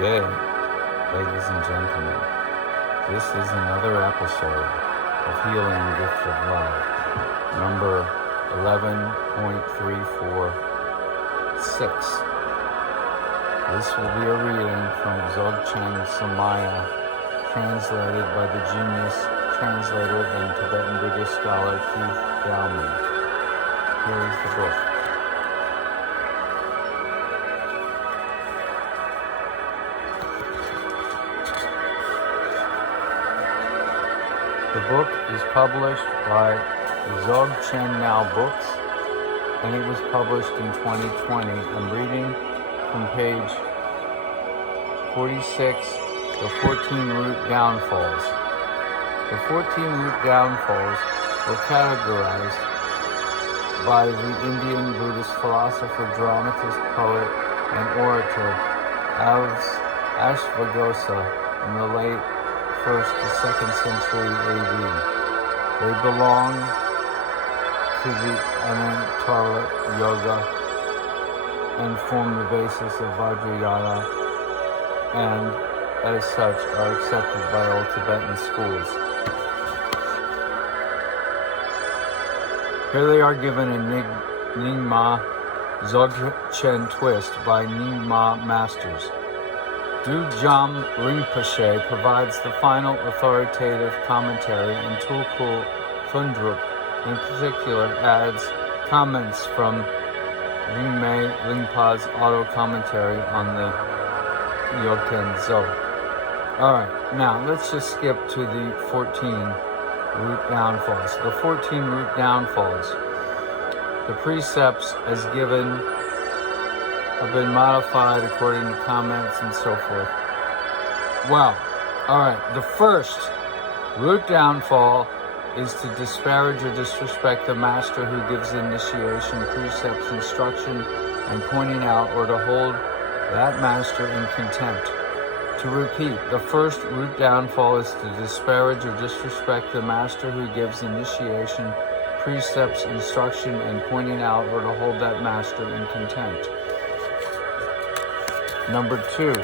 day, ladies and gentlemen. This is another episode of Healing Gift of Love, number 11.346. This will be a reading from Dzogchen Samaya, translated by the genius translator and Tibetan Buddhist scholar Keith Dowman. Here is the book. The book is published by DZOGCHEN Now books, and it was published in 2020. I'm reading from page 46, the 14 Root Downfalls. The 14 Root Downfalls were categorized by the Indian Buddhist philosopher, dramatist, poet, and orator Ashvaghosha in the late 1st to 2nd century AD. They belong to the Anantara Yoga and form the basis of Vajrayana, and as such are accepted by all Tibetan schools. Here they are given in Nyingma Dzogchen twist by Nyingma masters. Dujam Rinpoche provides the final authoritative commentary, and Tulku Thundrup in particular adds comments from Ringme Lingpa's auto-commentary on the Yoken Zo. Alright, now let's just skip to the 14 root downfalls. The 14 root downfalls. The precepts as given have been modified according to comments and so forth. Well, alright, the first root downfall is to disparage or disrespect the master who gives initiation, precepts, instruction, and pointing out, or to hold that master in contempt. To repeat, the first root downfall is to disparage or disrespect the master who gives initiation, precepts, instruction, and pointing out, or to hold that master in contempt. Number 2,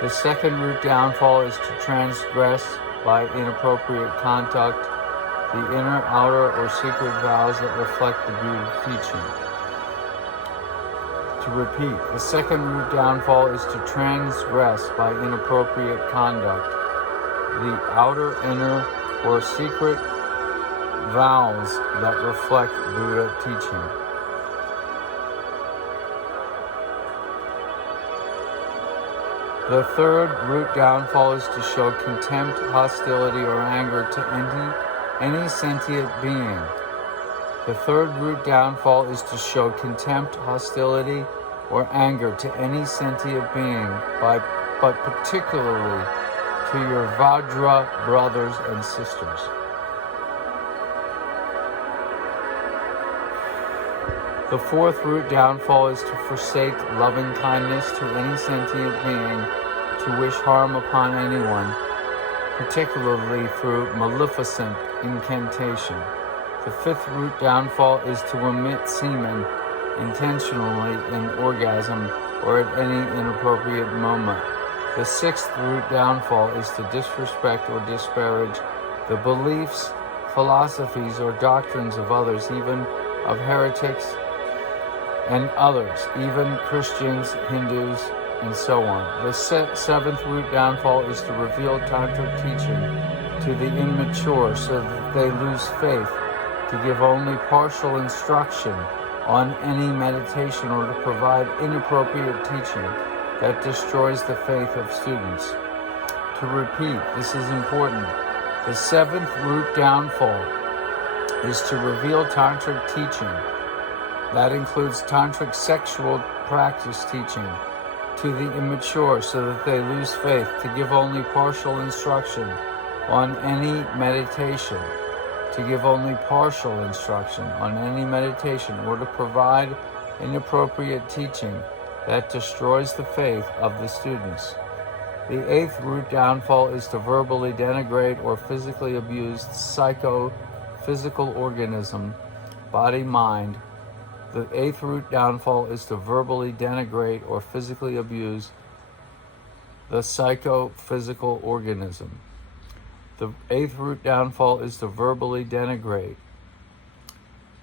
the second root downfall is to transgress by inappropriate conduct the inner, outer, or secret vows that reflect the Buddha teaching. To repeat, the second root downfall is to transgress by inappropriate conduct the outer, inner, or secret vows that reflect Buddha teaching. The third root downfall is to show contempt, hostility, or anger to any sentient being. The third root downfall is to show contempt, hostility, or anger to any sentient being, but particularly to your Vajra brothers and sisters. The fourth root downfall is to forsake loving kindness to any sentient being, to wish harm upon anyone, particularly through maleficent incantation. The fifth root downfall is to omit semen intentionally in orgasm or at any inappropriate moment. The sixth root downfall is to disrespect or disparage the beliefs, philosophies, or doctrines of others, even of heretics and others, even Christians, Hindus, and so on. The seventh root downfall is to reveal tantric teaching to the immature so that they lose faith, to give only partial instruction on any meditation, or to provide inappropriate teaching that destroys the faith of students. To repeat, this is important. The seventh root downfall is to reveal tantric teaching. That includes tantric sexual practice teaching to the immature so that they lose faith, to give only partial instruction on any meditation, to give only partial instruction on any meditation, or to provide inappropriate teaching that destroys the faith of the students. The eighth root downfall is to verbally denigrate or physically abuse psycho-physical organism, body, mind. The eighth root downfall is to verbally denigrate or physically abuse the psychophysical organism. The 8th root downfall is to verbally denigrate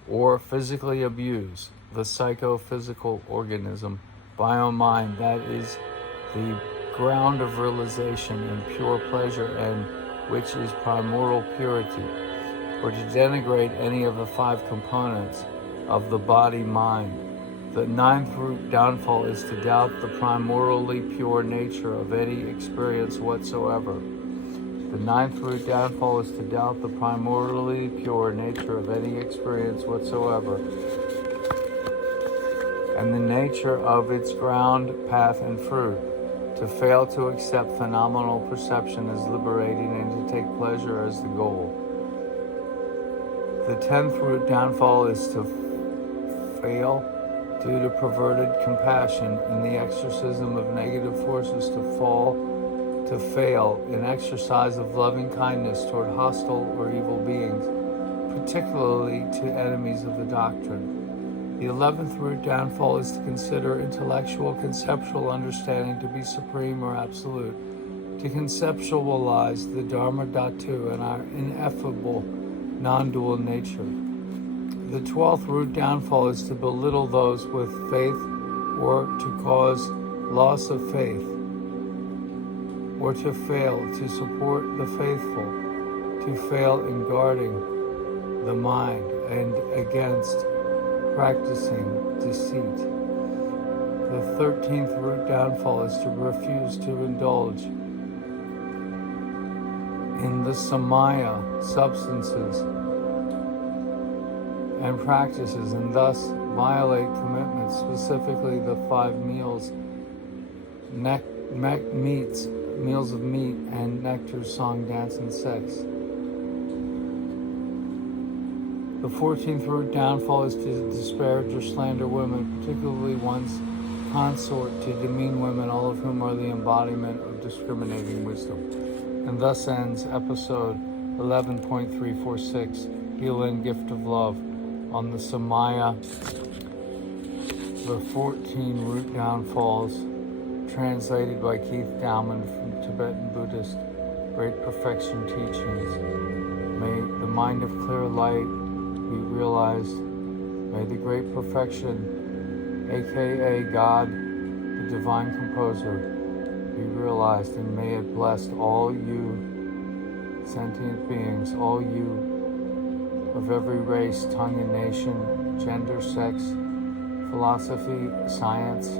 or physically abuse the psychophysical organism, bio-mind, that is the ground of realization and pure pleasure, and which is primordial purity, or to denigrate any of the 5 components of the body-mind. The 9th root downfall is to doubt the primordially pure nature of any experience whatsoever. The 9th root downfall is to doubt the primordially pure nature of any experience whatsoever, and the nature of its ground, path, and fruit. To fail to accept phenomenal perception as liberating and to take pleasure as the goal. The 10th root downfall is to fail due to perverted compassion in the exorcism of negative forces, to fail in exercise of loving kindness toward hostile or evil beings, particularly to enemies of the doctrine. The 11th root downfall is to consider intellectual conceptual understanding to be supreme or absolute, to conceptualize the Dharma Dhatu and our ineffable non-dual nature. The 12th root downfall is to belittle those with faith or to cause loss of faith, or to fail to support the faithful, to fail in guarding the mind and against practicing deceit. The 13th root downfall is to refuse to indulge in the Samaya substances and practices, and thus violate commitments, specifically the 5 meals, meals of meat and nectar, song, dance, and sex. The 14th root downfall is to disparage or slander women, particularly one's consort, to demean women, all of whom are the embodiment of discriminating wisdom. And thus ends episode 11.346, Healing Gift of Love, on the Samaya, the 14 root downfalls, translated by Keith Dowman from Tibetan Buddhist Great Perfection Teachings. May the mind of clear light be realized. May the great perfection, aka God, the divine composer, be realized, and may it bless all you sentient beings, all you of every race, tongue, and nation, gender, sex, philosophy, science,